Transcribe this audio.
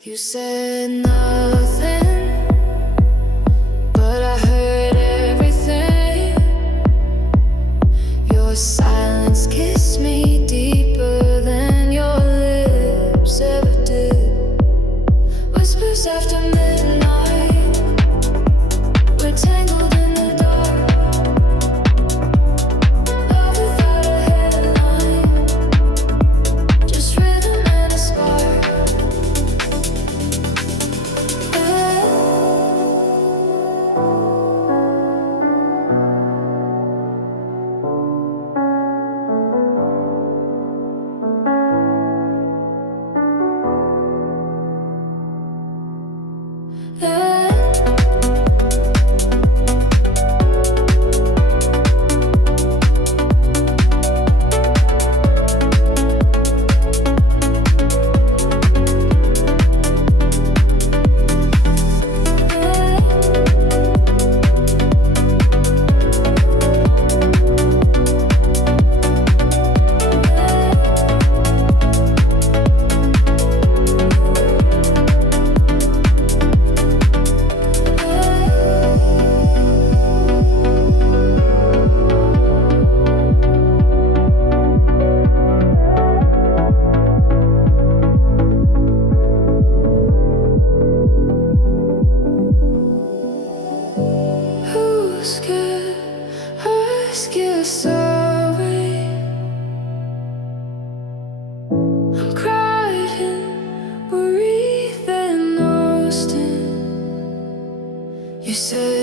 You said nothing, but I heard everything. Your silence kissed me deeper than your lips ever did. Whispers after midnight, we're tangled in the dark. Love without a headline, just rhythm and a spark. Ask you sorry. I'm crying, breathing, lost in. You said